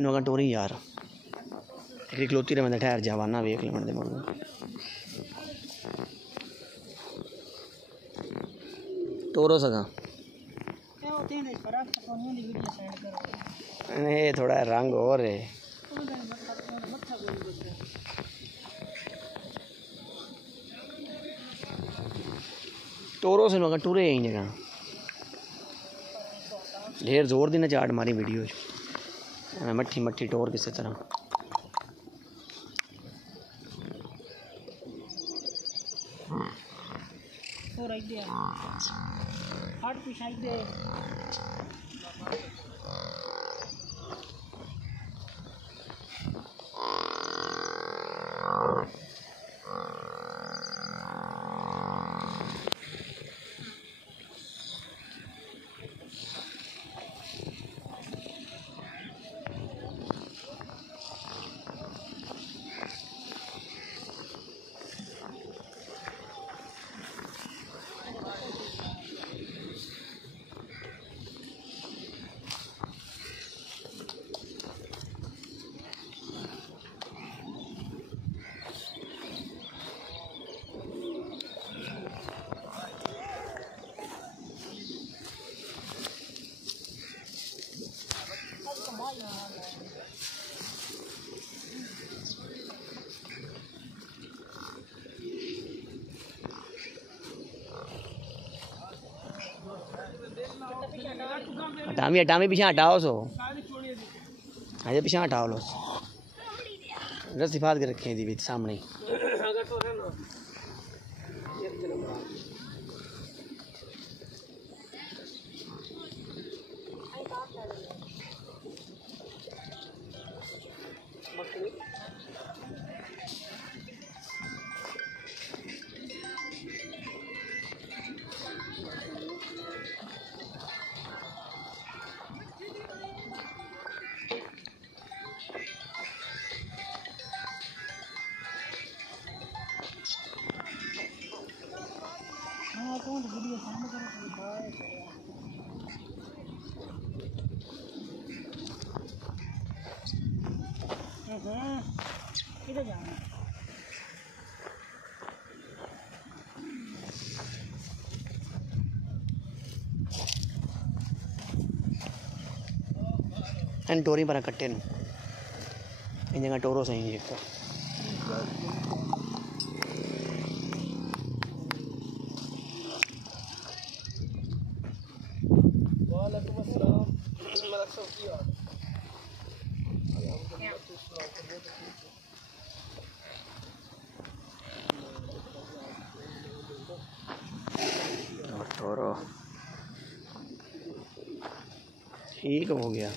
इन्हों का टोरी यार एक खलोती रहे मैं ठहर जावाना वेख लेवन दे मगू टोरो सका नहीं थोड़ा रंग और है टोरो से मगर टूरे यही जगह ढेर जोर दी ना चाट मारी वीडियो मट्ठी मट्ठी टोर किसी तरह हटामी पीछे हटाओ सो अजय पीछे हटाओ लो रस्सी फाद के रखे थी सामने एन टोरी पर कट्टे इन जगह टोरो सही एक टोरो ठीक हो गया